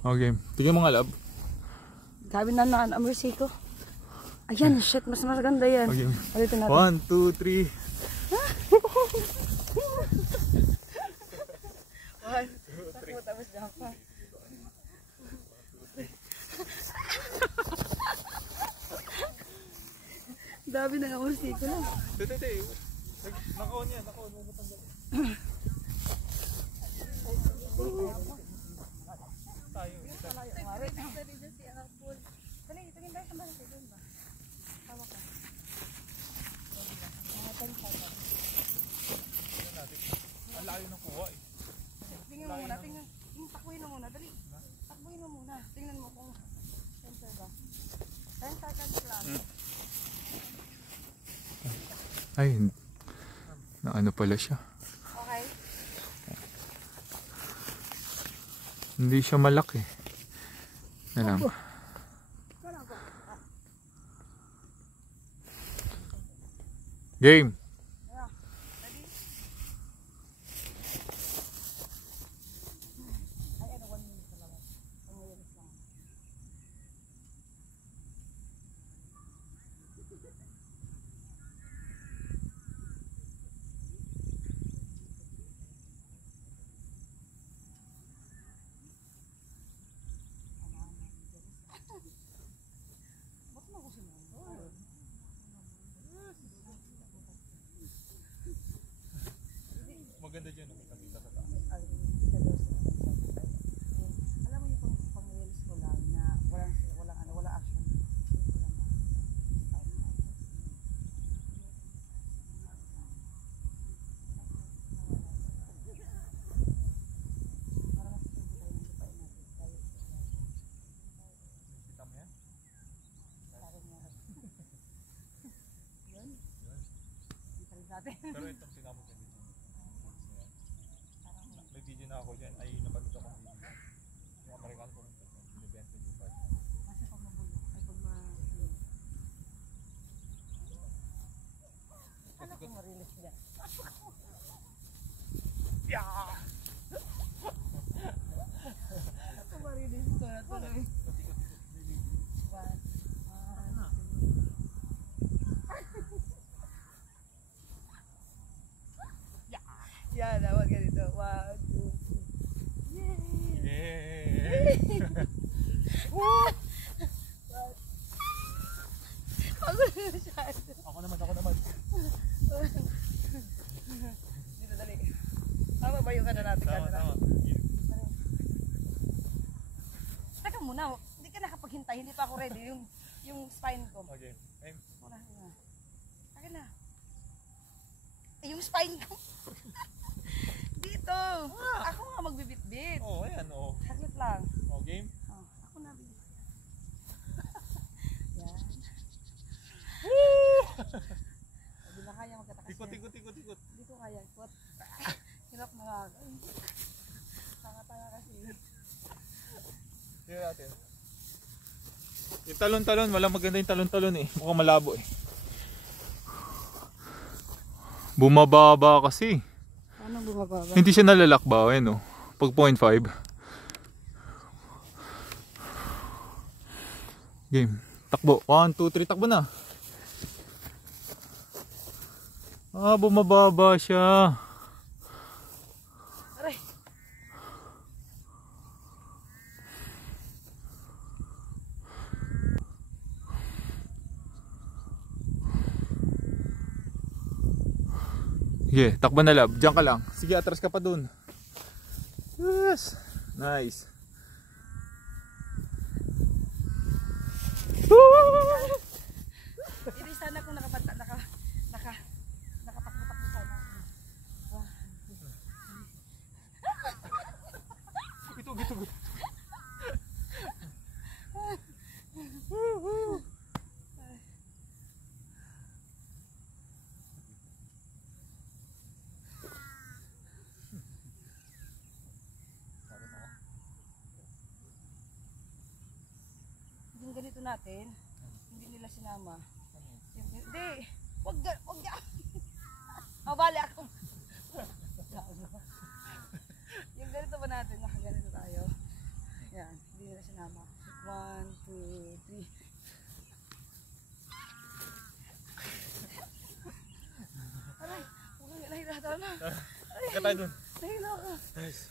Okay. Tingnan mo nga, lab. Sabi na amoy ko. Ayan, shit. Mas maganda yan. Okay. Ulitin natin. 1, 2, 3. Tapos jump pa. Dami na amoy ko lang. Tete. Naka-on yan. Naka-on. Ang layo ng kuha eh. Tingnan mo muna, tingnan. Takbuhin mo muna, dali. Takbuhin mo muna. Tingnan mo kung sensor ba. 10 seconds lang. Ay, na ano pala siya. Okay. Hindi siya malaki. Na lang. Game. Maganda dyan, nakita sa taas. Alam mo yung pang-reels ko lang na walang action. Kita mo yan? Pero itong sinabot yan. May video na ako dyan, ay napanood ako ng video. Yung Amerikano pumunta dyan, binibenta yung part. Kasi pag mabulo, ay pag ano kung ma-release dyan? Yeah! Kung ma-release ko na tuloy. Yan, dapat ganito. 1, 2, 3. Yay! Ako naman. Dito, dali. Tama ba yung natin? Tama. Teka muna, hindi ka nakapaghintay. Hindi pa ako ready. Yung spine ko. Okay. Muna. Akin na. Yung spine ko. Dito. Ako nga magbibit-bit. Oh, ayan, oh. Saglit lang. Oh, game? Ako na bibit. Yan. Hindi na kaya magkatakas yan. Tikot. Hindi ko kaya. Ikot. Hirap na nga. Tanga-tanga kasi. Tingnan natin. Yung talon-talon, walang maganda yung talon-talon eh. Mukhang malabo eh. Bumababa kasi. Ano bumababa? Hindi siya nalalakba, ayun oh. Pag 0.5. Game. Takbo. 1, 2, 3, takbo na. Bumababa siya. Aray. Sige, takbo na lab. Diyan ka lang. Sige, atras ka pa dun. Yes. Nice. Hindi sana kung nakatakbo-takbo sana. Wow. Gitu. Yung ganito natin, hindi nila sinama. Hindi, wag ya. Mabali ako. Yung ganito ba natin, nakaganito tayo. Yan. Hindi nila sinama. 1, 2, 3. Aray! Nahila na. Ika tayo dun. Nahila ako. Nice.